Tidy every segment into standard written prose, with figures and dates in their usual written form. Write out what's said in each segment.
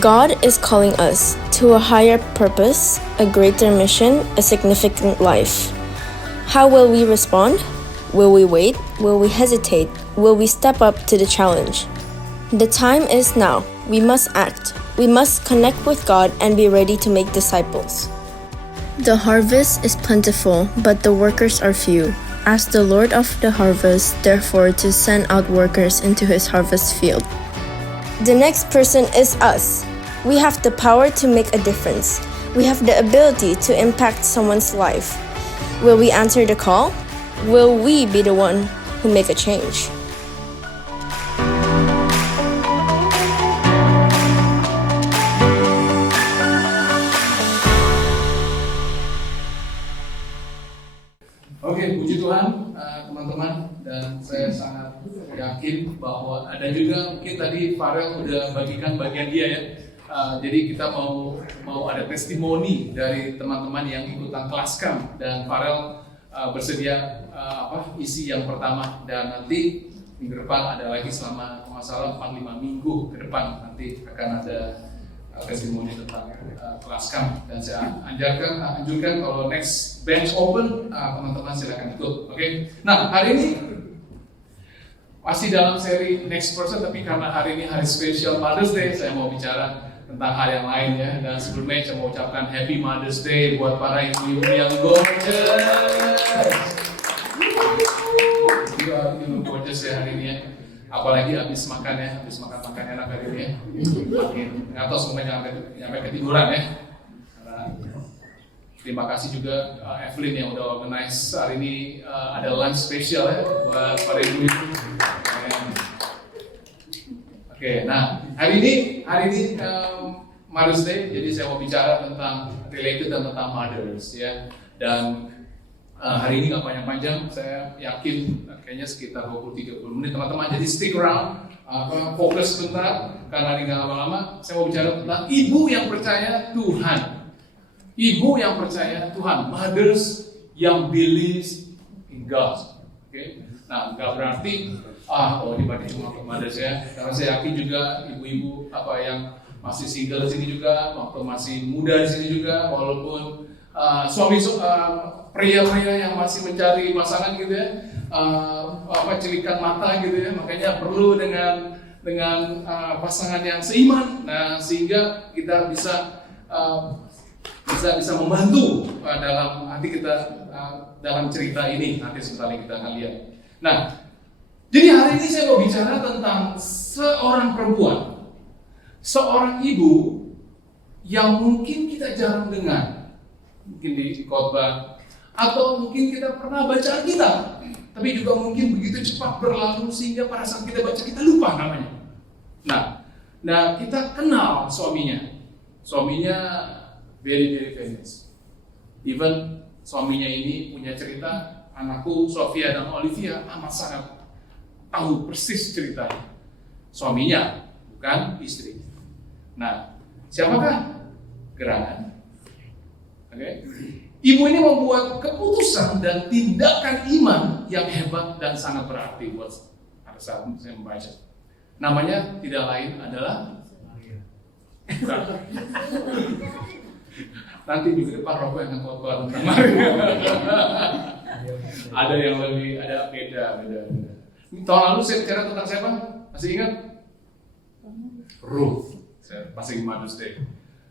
God is calling us to a higher purpose, a greater mission, a significant life. How will we respond? Will we wait? Will we hesitate? Will we step up to the challenge? The time is now. We must act. We must connect with God and be ready to make disciples. The harvest is plentiful, but the workers are few. Ask the Lord of the harvest, therefore, to send out workers into his harvest field. The next person is us. We have the power to make a difference. We have the ability to impact someone's life. Will we answer the call? Will we be the one who make a change? Oke, puji Tuhan teman-teman, dan saya sangat yakin bahwa ada juga mungkin tadi Farel udah bagikan bagian dia ya. Jadi kita mau ada testimoni dari teman-teman yang ikutan kelaskan, dan Farel bersedia isi yang pertama, dan nanti minggu depan ada lagi selama masalah 4-5 minggu ke depan nanti akan ada testimoni tentang kelaskan, dan saya anjurkan kalau next bench open teman-teman silakan ikut. Oke. Nah, hari ini masih dalam seri next person, tapi karena hari ini hari spesial Mother's Day, saya mau bicara tentang hal yang lain ya. Dan sebelumnya saya mau ucapkan Happy Mother's Day buat para ibu-ibu yang gorgeous. Ibu gorgeous ya hari ini ya. Apalagi habis makan enak hari ini ya. Makin nggak tahu semuanya nyampe ketiduran ya. Terima kasih juga Evelyn yang udah organize hari ini ada lunch spesial ya buat para ibu-ibu. Oke, nah hari ini Mother's Day, jadi saya mau bicara tentang related dan tentang mothers ya. Dan hari ini nggak panjang-panjang, saya yakin kayaknya sekitar 20-30 menit teman-teman. Jadi stick around, fokus sebentar, karena ini nggak lama-lama. Saya mau bicara tentang ibu yang percaya Tuhan. Ibu yang percaya Tuhan, mothers yang believes in God. Oke, nah nggak berarti dibanding cuma ke mothers ya. Karena saya yakin juga ibu-ibu yang masih single di sini juga, waktu masih muda di sini juga, walaupun pria-pria yang masih mencari pasangan gitu ya, celikan mata gitu ya, makanya perlu dengan pasangan yang seiman, nah sehingga kita bisa membantu dalam hati kita dalam cerita ini nanti sebentar lagi kita akan lihat. Nah, jadi hari ini saya mau bicara tentang seorang perempuan, seorang ibu yang mungkin kita jarang dengar, mungkin di khotbah, atau mungkin kita pernah baca Alkitab, tapi juga mungkin begitu cepat berlalu sehingga pada saat kita baca kita lupa namanya. Nah kita kenal suaminya very very famous. Even suaminya ini punya cerita, anakku Sofia dan Olivia amat sangat tahu persis ceritanya. Suaminya, bukan istri. Nah, siapakah? Gerangan. Oke. Ibu ini membuat keputusan dan tindakan iman yang hebat dan sangat berarti buat pada saat saya membaca. Namanya tidak lain adalah Maria. Nanti minggu depan Roko yang akan khotbah tentang Maria. Ada yang lebih, ada beda. Tahun lalu saya bicara tentang siapa? Masih ingat? Ruth. Saya pasti Mother's Day.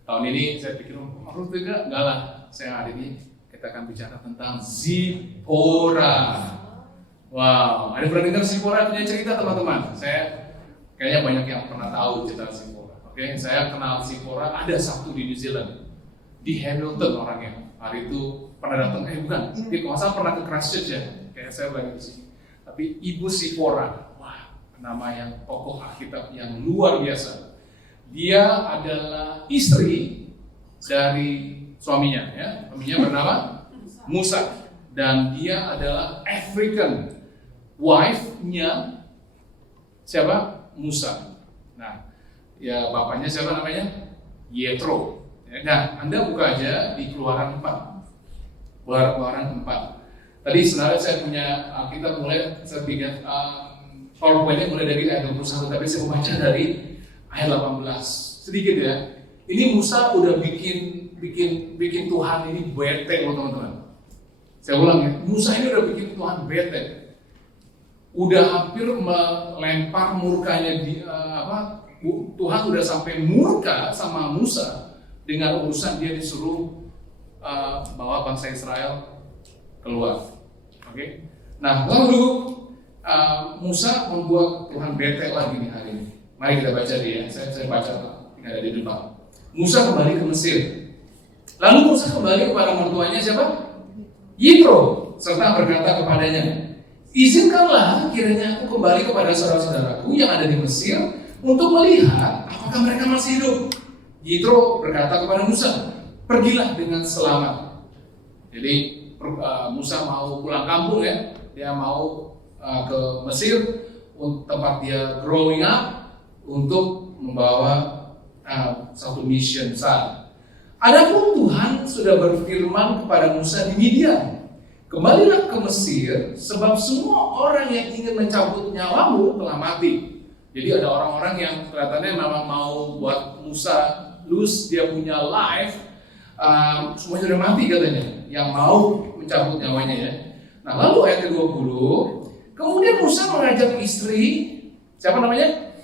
Tahun ini saya pikir Ruth juga enggak lah. Saya hari ini kita akan bicara tentang Zipporah. Wow, ada pernah dengar Zipporah punya cerita teman-teman? Saya kayaknya banyak yang pernah tahu cerita Zipporah. Oke, saya kenal Zipporah ada satu di New Zealand, di Hamilton orangnya. Hari itu pernah datang, bukan, dia kalau salah pernah ke Christchurch ya, kayak saya lagi di sini. Tapi Ibu Zipporah, wah, nama yang tokoh Alkitab yang luar biasa. Dia adalah istri dari suaminya, ya. Suaminya bernama Musa, dan dia adalah African wife-nya siapa? Musa. Nah, ya bapaknya siapa namanya? Yetro. Nah, Anda buka aja di Keluaran 4. Keluaran 4. Tadi sebenarnya saya punya kita mulai saya bikin PowerPoint-nya mulai dari ayat 21, tapi saya mau baca dari ayat 18. sedikit ya. Ini Musa udah bikin Tuhan ini bete loh teman-teman. Saya ulang ya, Musa ini udah bikin Tuhan bete. Udah hampir melempar murkanya Tuhan udah sampai murka sama Musa dengan urusan dia disuruh bawa bangsa Israel keluar. Oke. Nah, lalu Musa membuat Tuhan bete lagi nih hari ini. Mari kita baca dia. Saya baca tinggal ada di depan. Musa kembali ke Mesir. Lalu Musa kembali kepada mertuanya siapa? Yitro, serta berkata kepadanya, izinkanlah kiranya aku kembali kepada saudara-saudaraku yang ada di Mesir untuk melihat apakah mereka masih hidup. Yitro berkata kepada Musa, pergilah dengan selamat. Jadi Musa mau pulang kampung ya, dia mau ke Mesir tempat dia growing up untuk membawa satu mission besar. Adapun Tuhan sudah berfirman kepada Musa di Midian, kembalilah ke Mesir sebab semua orang yang ingin mencabut nyawamu telah mati. Jadi ada orang-orang yang kelihatannya memang mau buat Musa lose dia punya life, semuanya sudah mati katanya, yang mau mencabut nyawanya ya. Nah lalu ayat ke-20, kemudian Musa mengajak istri, siapa namanya?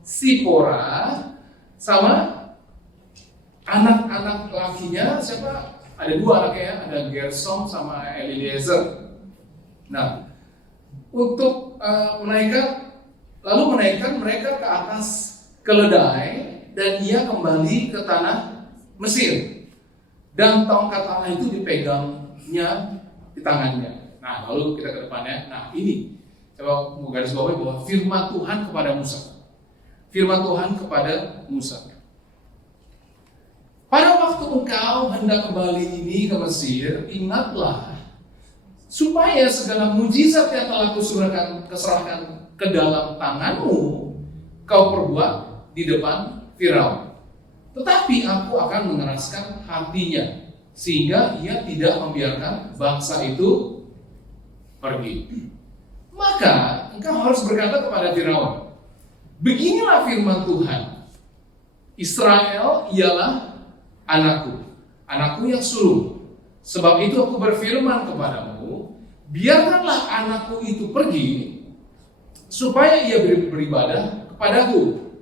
Sipora, sama anak-anak lakinya, siapa? Ada dua anaknya ya, ada Gersom sama Eliezer. Nah, untuk menaikkan mereka ke atas keledai dan ia kembali ke tanah Mesir. Dan tongkat Allah itu dipegangnya di tangannya. Nah, lalu kita ke depannya. Nah, ini coba mau garis bawahi bahwa firman Tuhan kepada Musa. Firman Tuhan kepada Musa. Pada waktu engkau hendak kembali ini ke Mesir, ingatlah supaya segala mujizat yang telah kuserahkan ke dalam tanganmu kau perbuat di depan Firaun. Tetapi aku akan mengeraskan hatinya sehingga ia tidak membiarkan bangsa itu pergi. Maka engkau harus berkata kepada Firaun, beginilah firman Tuhan, Israel ialah anakku yang sulung. Sebab itu aku berfirman kepadamu, biarkanlah anakku itu pergi, supaya ia beribadah kepadaku.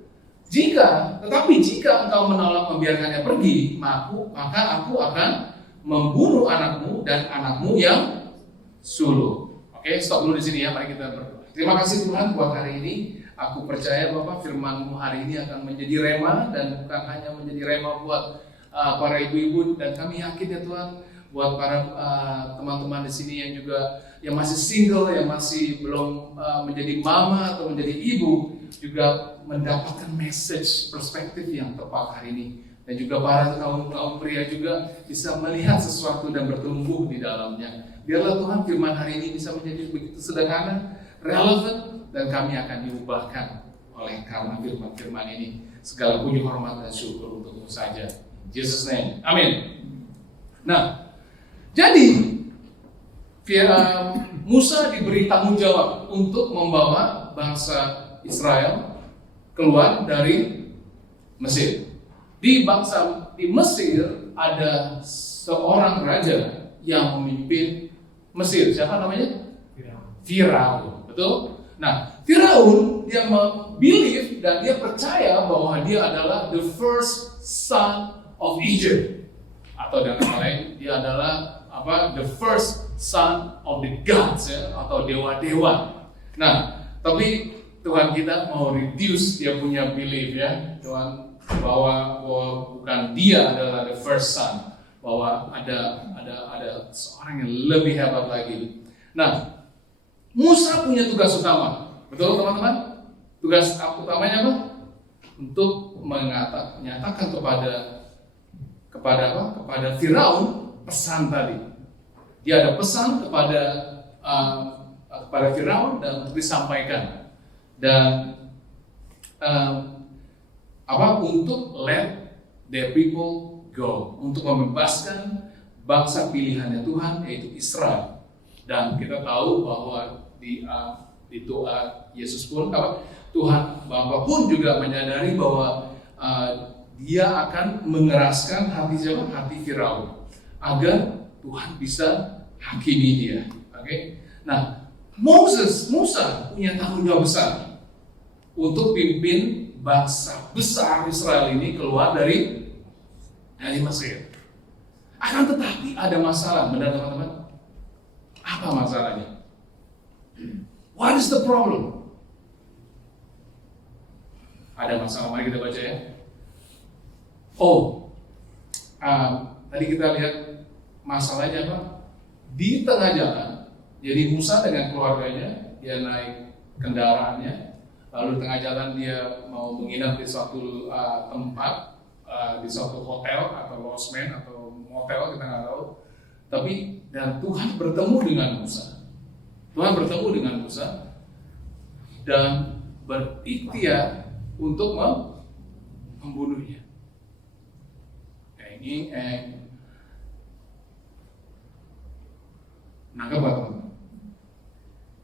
Tetapi jika engkau menolak membiarkannya pergi, maka aku akan membunuh anakmu dan anakmu yang sulung. Oke, stop dulu di sini ya. Mari kita berdoa. Terima kasih Tuhan buat hari ini. Aku percaya Bapak firman-Mu hari ini akan menjadi rema, dan bukan hanya menjadi rema buat para ibu-ibu, dan kami yakin ya Tuhan buat para teman-teman di sini yang juga yang masih single, yang masih belum menjadi mama atau menjadi ibu, juga mendapatkan message perspektif yang tepat hari ini, dan juga para kaum pria juga bisa melihat sesuatu dan bertumbuh di dalamnya. Biarlah Tuhan firman hari ini bisa menjadi begitu sederhana, relevan, dan kami akan diubahkan oleh karena firman-firman ini. Segala puji, hormat, dan syukur untukmu saja. In Jesus' name, amin. Nah, jadi Musa diberi tanggung jawab untuk membawa bangsa Israel keluar dari Mesir. Di Mesir ada seorang raja yang memimpin Mesir. Siapa namanya? Firaun. Betul? Nah, Firaun dia believe dan dia percaya bahwa dia adalah the first son of Egypt, atau dengan kata lain dia adalah the first son of the gods ya, atau dewa-dewa. Nah, tapi Tuhan kita mau reduce dia punya belief ya, Tuhan bahwa bukan dia adalah the first son, bahwa ada seorang yang lebih hebat lagi. Nah, Musa punya tugas utama, betul teman-teman? Tugas utamanya apa? Untuk menyatakan kepada Firaun pesan tadi. Dia ada pesan kepada Firaun dan untuk disampaikan, dan untuk let the people go, untuk membebaskan bangsa pilihannya Tuhan, yaitu Israel. Dan kita tahu bahwa di doa Yesus pun Tuhan Bapa pun juga menyadari bahwa dia akan mengeraskan hati siapa? Hati Firaun, agar Tuhan bisa hakimi dia. Oke? Nah, Musa punya tanggung jawab besar untuk pimpin bangsa besar Israel ini keluar dari Mesir. Akan tetapi ada masalah, benar teman-teman? Apa masalahnya? What is the problem? Ada masalah, mari kita baca ya. Tadi kita lihat masalahnya apa? Di tengah jalan, jadi Musa dengan keluarganya, dia naik kendaraannya, lalu di tengah jalan dia mau menginap di suatu tempat, di suatu hotel atau lodgement atau motel, kita nggak tahu. Tapi dan Tuhan bertemu dengan Musa. Tuhan bertemu dengan Musa dan berikhtiar untuk membunuhnya. Nangkep gak teman-teman?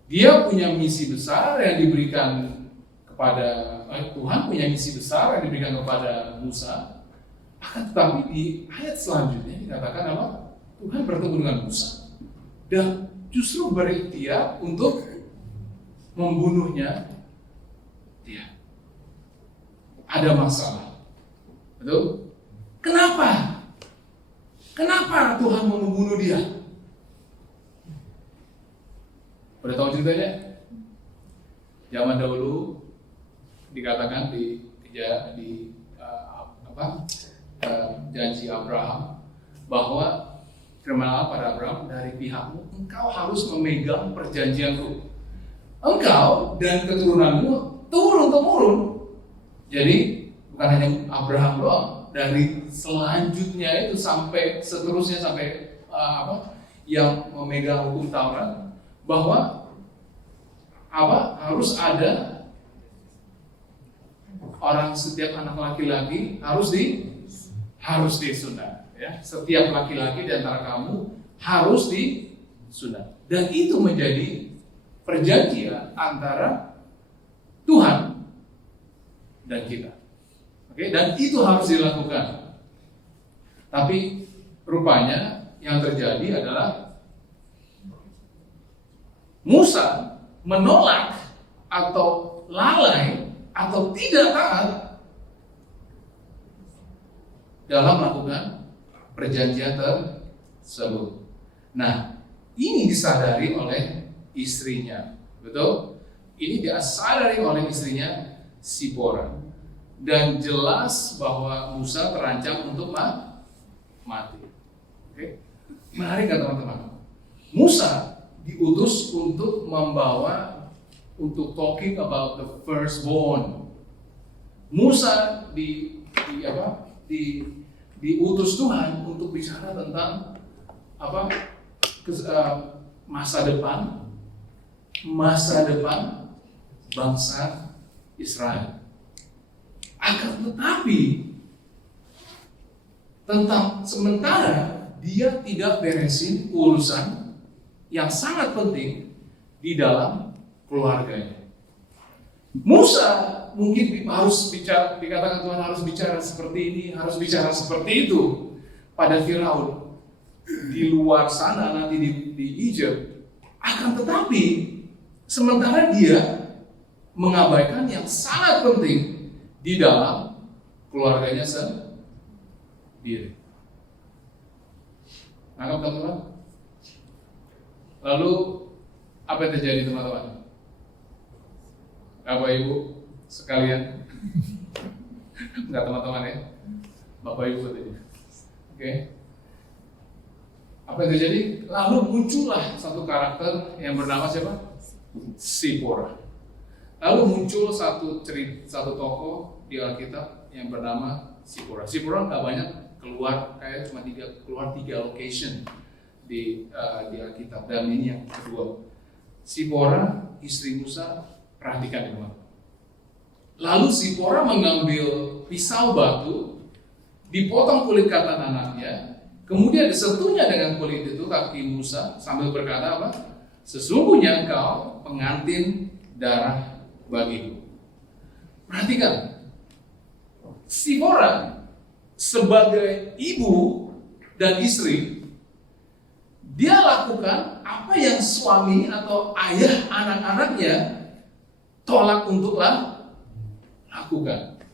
Dia punya misi besar yang diberikan kepada Tuhan, punya misi besar yang diberikan kepada Musa. Akan tetapi di ayat selanjutnya dikatakan apa? Tuhan bertemu dengan Musa dan justru berikhtiar untuk membunuhnya. Dia ada masalah, betul? Kenapa? Kenapa Tuhan mau membunuh dia? Udah tahu ceritanya? Zaman dahulu dikatakan di janji Abraham bahwa firman Allah pada Abraham, dari pihakmu engkau harus memegang perjanjianku. Engkau dan keturunanmu turun-temurun. Jadi bukan hanya Abraham doang, dari selanjutnya itu sampai seterusnya sampai yang memegang hukum Taurat, bahwa harus ada orang, setiap anak laki-laki harus disunat, ya. Setiap laki-laki di antara kamu harus disunat, dan itu menjadi perjanjian antara Tuhan dan kita. Oke, dan itu harus dilakukan. Tapi rupanya yang terjadi adalah Musa menolak atau lalai atau tidak taat dalam melakukan perjanjian tersebut. Nah, ini disadari oleh istrinya, betul? Ini disadari oleh istrinya Sipora, dan jelas bahwa Musa terancam untuk mati. Oke, menarik kan teman-teman? Musa diutus untuk talking about the firstborn. Musa diutus Tuhan untuk bicara tentang masa depan bangsa Israel. Akan tetapi sementara dia tidak beresin urusan yang sangat penting di dalam keluarganya. Musa mungkin harus bicara, dikatakan Tuhan harus bicara seperti ini, harus bicara seperti itu pada Firaun di luar sana nanti di Egypt. Akan tetapi sementara dia mengabaikan yang sangat penting di dalam keluarganya sendiri. Nangkap teman-teman? Lalu apa yang terjadi teman-teman? Bapak Ibu sekalian, enggak teman-teman ya, Bapak Ibu katanya. Oke. Apa yang terjadi? Lalu muncullah satu karakter yang bernama siapa? Sipora. Lalu muncul satu tokoh di Alkitab yang bernama Sipora. Sipora nggak banyak keluar, kayak cuma keluar tiga location di Alkitab, dan ini yang kedua. Sipora, istri Musa, perhatikan teman. Lalu Sipora mengambil pisau batu, dipotong kulit katan anaknya, kemudian disentuhnya dengan kulit itu kaki Musa sambil berkata apa? Sesungguhnya engkau pengantin darah bagiku. Perhatikan, Sipora sebagai ibu dan istri, dia lakukan apa yang suami atau ayah anak-anaknya tolak untuk lakukan.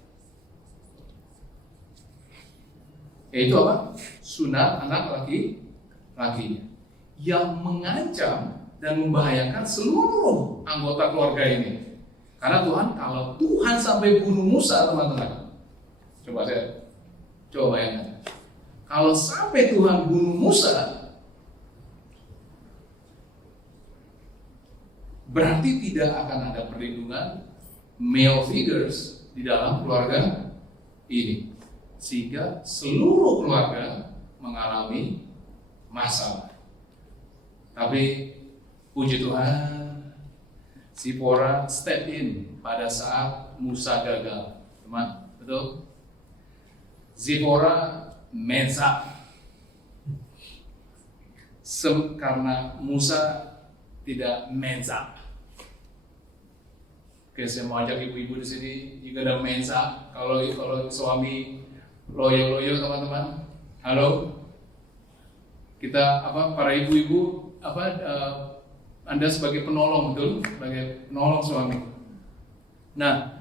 Yaitu apa? Sunat anak laki-lakinya, yang mengancam dan membahayakan seluruh anggota keluarga ini. Karena kalau Tuhan sampai bunuh Musa, teman-teman, coba bayangkan, kalau sampai Tuhan bunuh Musa, berarti tidak akan ada perlindungan male figures di dalam keluarga ini, sehingga seluruh keluarga mengalami masalah. Tapi puji Tuhan, Sipora step in pada saat Musa gagal, teman, betul? Sipora mensa karena Musa tidak mensa. Oke, saya mau ajak ibu-ibu di sini juga ada mensa. Kalau suami loyo teman-teman, halo, kita para ibu-ibu Anda sebagai penolong, betul, sebagai penolong suami. Nah,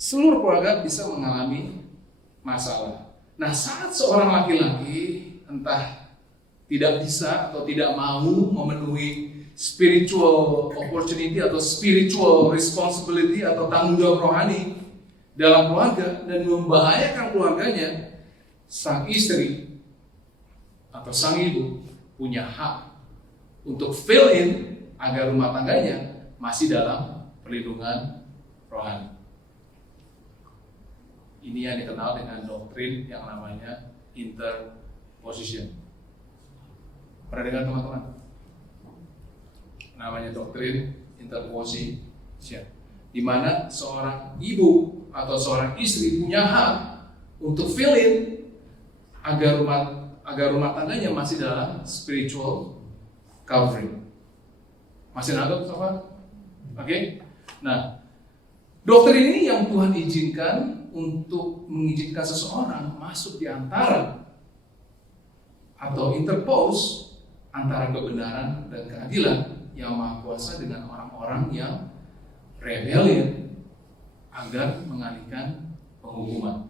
seluruh keluarga bisa mengalami masalah. Nah, saat seorang laki-laki entah tidak bisa atau tidak mau memenuhi spiritual opportunity atau spiritual responsibility atau tanggung jawab rohani dalam keluarga dan membahayakan keluarganya, sang istri atau sang ibu punya hak untuk fill in agar rumah tangganya masih dalam perlindungan rohani. Ini yang dikenal dengan doktrin yang namanya interposition. Pernah dengar teman-teman? Namanya doktrin interposition, di mana seorang ibu atau seorang istri punya hak untuk fill in agar rumah tangganya masih dalam spiritual covering. Masih nangkep, sobat? Oke? Nah, doktrin ini yang Tuhan izinkan untuk mengizinkan seseorang masuk di antara atau interpose antara kebenaran dan keadilan yang Maha Kuasa dengan orang-orang yang rebellion agar mengalihkan penghukuman.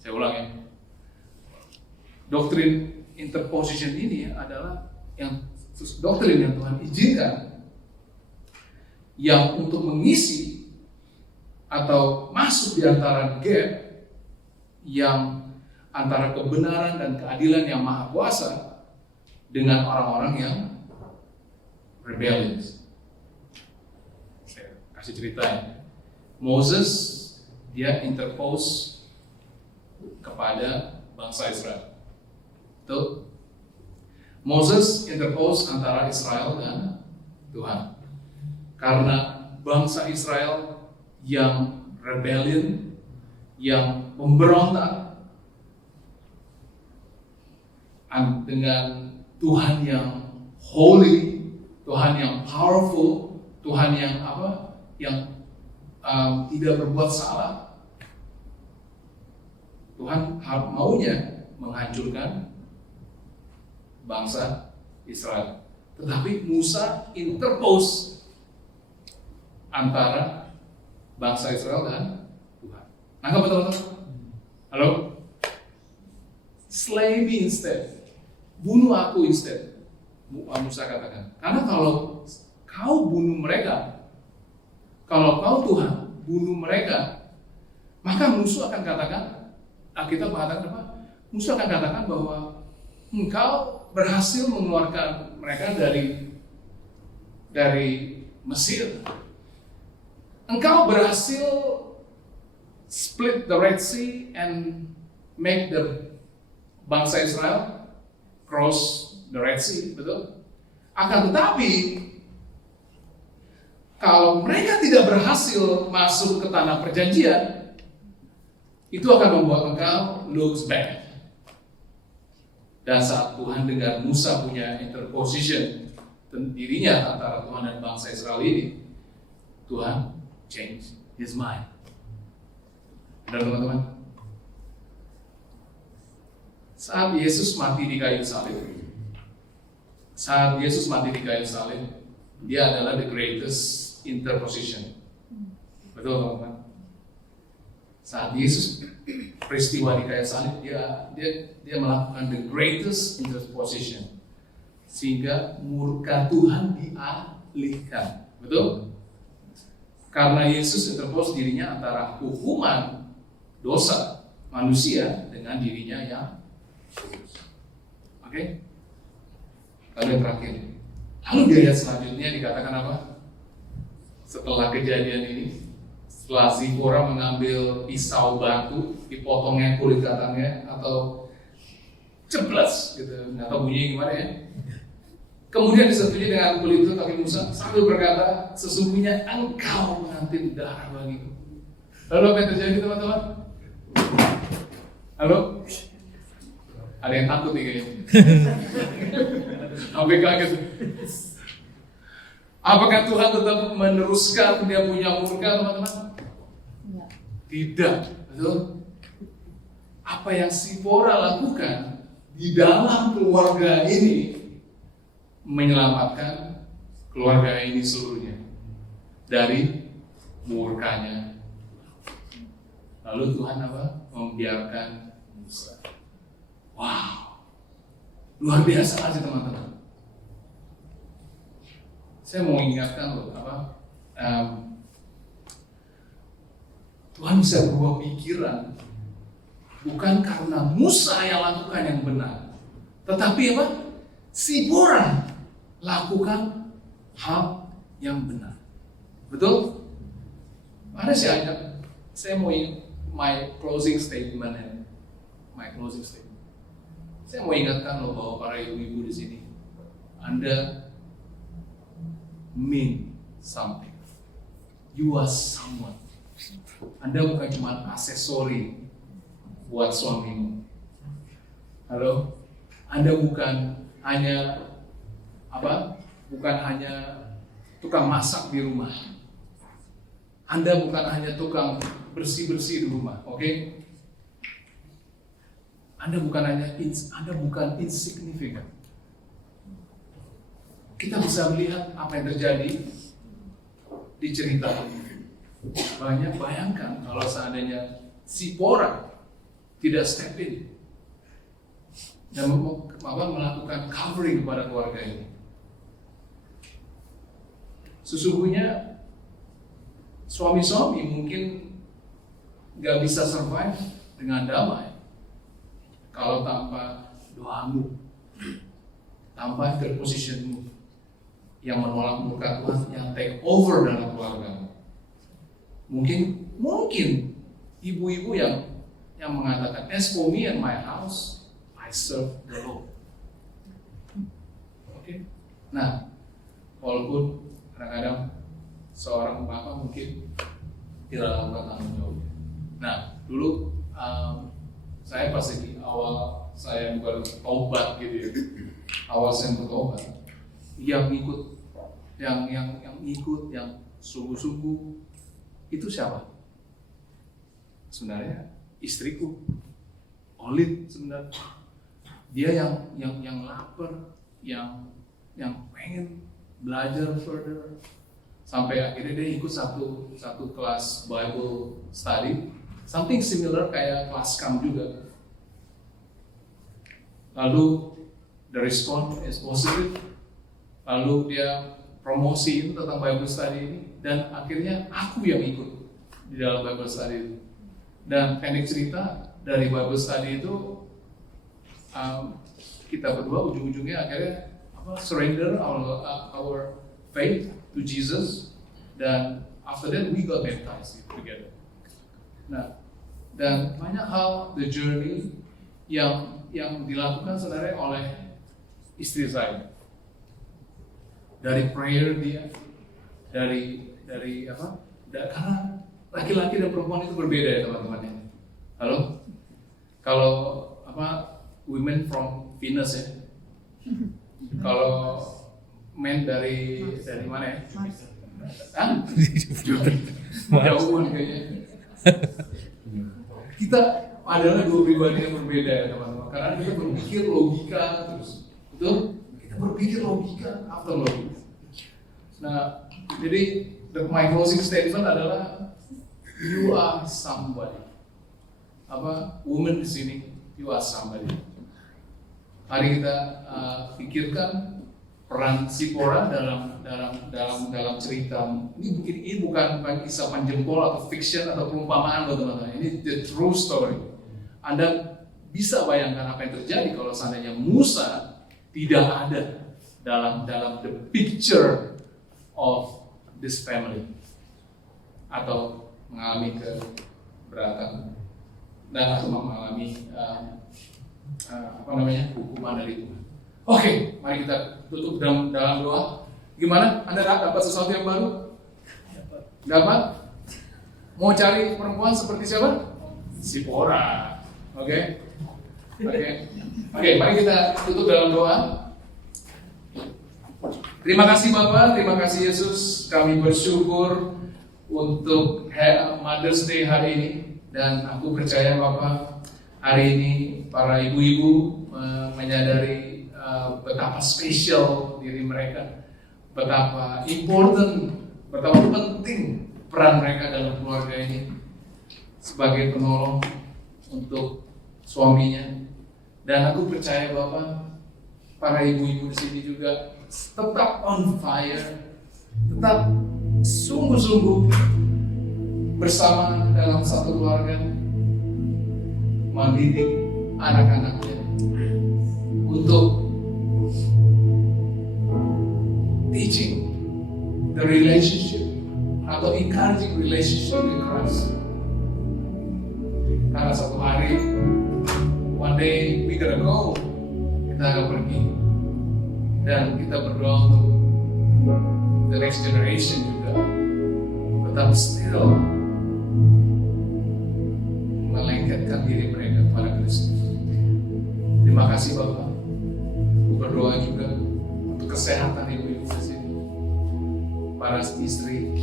Saya ulang ya. Doktrin interposition ini adalah doktrin yang Tuhan izinkan yang untuk mengisi atau masuk di antara gap yang antara kebenaran dan keadilan yang Maha Kuasa dengan orang-orang yang rebellious. Saya kasih cerita ya. Moses dia interpose kepada bangsa Israel. Betul? Moses interpose antara Israel dan Tuhan. Karena bangsa Israel yang rebellion, yang memberontak dengan Tuhan yang holy, Tuhan yang powerful, Tuhan yang tidak berbuat salah. Tuhan maunya menghancurkan bangsa Israel. Tetapi Musa interpose antara bangsa Israel dan Tuhan. Nangkap betul-betul? Halo? Slay me instead. Bunuh aku instead. Musa katakan. Karena kalau kau bunuh mereka, kalau kau Tuhan bunuh mereka, maka musuh akan katakan, kita mengatakan apa? Musuh akan katakan bahwa engkau berhasil mengeluarkan mereka dari Mesir. Engkau berhasil split the Red Sea and make the bangsa Israel cross the Red Sea, betul? Akan tetapi kalau mereka tidak berhasil masuk ke tanah perjanjian, itu akan membuat engkau looks bad. Dan saat Tuhan dengar Musa punya interposition dirinya antara Tuhan dan bangsa Israel ini, Tuhan change his mind. Benar teman-teman? Saat Yesus mati di kayu salib, dia adalah the greatest interposition. Betul teman-teman? Saat Yesus peristiwa di kayu salib, dia melakukan the greatest interposition, sehingga murka Tuhan dialihkan. Betul? Karena Yesus interpose dirinya antara hukuman dosa manusia dengan dirinya yang kudus. Oke? Lalu yang terakhir. Lalu di ayat selanjutnya dikatakan apa? Setelah kejadian ini, setelah Zipora mengambil pisau batu, dipotongnya kulit katanya atau ceplas gitu, nggak tahu bunyinya gimana ya. Kemudian disentuhnya dengan kulit itu kaki Musa sambil berkata, sesungguhnya engkau mengantin darah bagiku. Lalu apa yang terjadi teman-teman? Halo? Ada yang takut nih kayaknya. Sampai kaget. Apakah Tuhan tetap meneruskan dia punya murka teman-teman? Tidak. Betul? Apa yang Zipora lakukan di dalam keluarga ini menyelamatkan keluarga ini seluruhnya dari murkanya. Lalu Tuhan apa? Membiarkan Musa. Wow, luar biasa aja teman-teman. Saya mau ingatkan loh, Tuhan bisa berubah pikiran bukan karena Musa yang lakukan yang benar, tetapi apa? Zipora lakukan hal yang benar. Betul? Ada saya mau my closing statement. Saya mau ingatkan loh bahwa para ibu-ibu di sini, Anda mean something. You are someone. Anda bukan cuma aksesori buat suamimu. Halo? Anda bukan hanya tukang masak di rumah. Anda bukan hanya tukang bersih-bersih di rumah, oke? Anda bukan insignificant. Kita bisa melihat apa yang terjadi di cerita ini. Bayangkan kalau seandainya Zipora tidak step in dan melakukan covering kepada keluarga ini. Sesungguhnya suami-suami mungkin gak bisa survive dengan damai kalau tanpa doamu, tanpa interpositionmu yang menolak murka Tuhan yang take over dalam keluargamu. Mungkin ibu-ibu yang mengatakan, as for me and my house, I serve the Lord. Oke? Nah, walaupun kadang-kadang seorang bapak mungkin tidak lakukan tanggung jawabnya. Nah, dulu saya pas di awal saya bukan tobat gitu ya. Awal saya bertobat, yang ikut, yang sungguh-sungguh itu siapa? Sebenarnya istriku, Olin sebenarnya. Dia yang lapar, yang pengen belajar further, sampai akhirnya dia ikut satu kelas Bible study, something similar kayak kelas camp juga. Lalu the response is positive, lalu dia promosi itu tentang Bible study ini, dan akhirnya aku yang ikut di dalam Bible study itu. Dan pendek cerita, dari Bible study itu kita berdua ujung-ujungnya akhirnya surrender our faith to Jesus, dan after that we got baptized together. Nah, dan banyak hal the journey yang dilakukan sebenarnya oleh istri saya. Dari prayer dia, karena laki-laki dan perempuan itu berbeda ya teman-teman. Halo? Kalau women from Venus ya. Kalau men dari mana ya? Jauhan kayaknya. Kita adalah dua pribadi yang berbeda ya teman-teman. Karena kita berpikir logika terus, betul? Kita berpikir logika after logika. Nah, jadi my closing statement adalah you are somebody. Woman di sini, you are somebody. Mari kita pikirkan peran Zipporah dalam cerita ini bukan isapan jempol atau fiction atau perumpamaan loh teman-teman. Ini the true story. Anda bisa bayangkan apa yang terjadi kalau seandainya Musa tidak ada dalam the picture of this family atau mengalami keberatan dan atau mengalami hukuman dari Tuhan. Oke, mari kita tutup dalam doa. Gimana? Anda dapat sesuatu yang baru? Dapat? Mau cari perempuan seperti siapa? Zipporah. Oke, mari kita tutup dalam doa. Terima kasih Bapak, terima kasih Yesus. Kami bersyukur untuk Mother's Day hari ini. Dan aku percaya Bapak, hari ini para ibu-ibu menyadari betapa spesial diri mereka, betapa important, betapa penting peran mereka dalam keluarga ini sebagai penolong untuk suaminya. Dan aku percaya Bapak, para ibu-ibu di sini juga tetap on fire, tetap sungguh-sungguh bersama dalam satu keluarga, mendidik anak-anaknya untuk teaching the relationship atau encouraging relationship with Christ. Karena satu hari, one day we gonna go, kita akan pergi, dan kita berdoa untuk the next generation juga tetap still melengketkan diri mereka kepada Kristus. Terima kasih Bapak. Aku berdoa juga untuk kesehatan ibu-ibu di sini, para istri,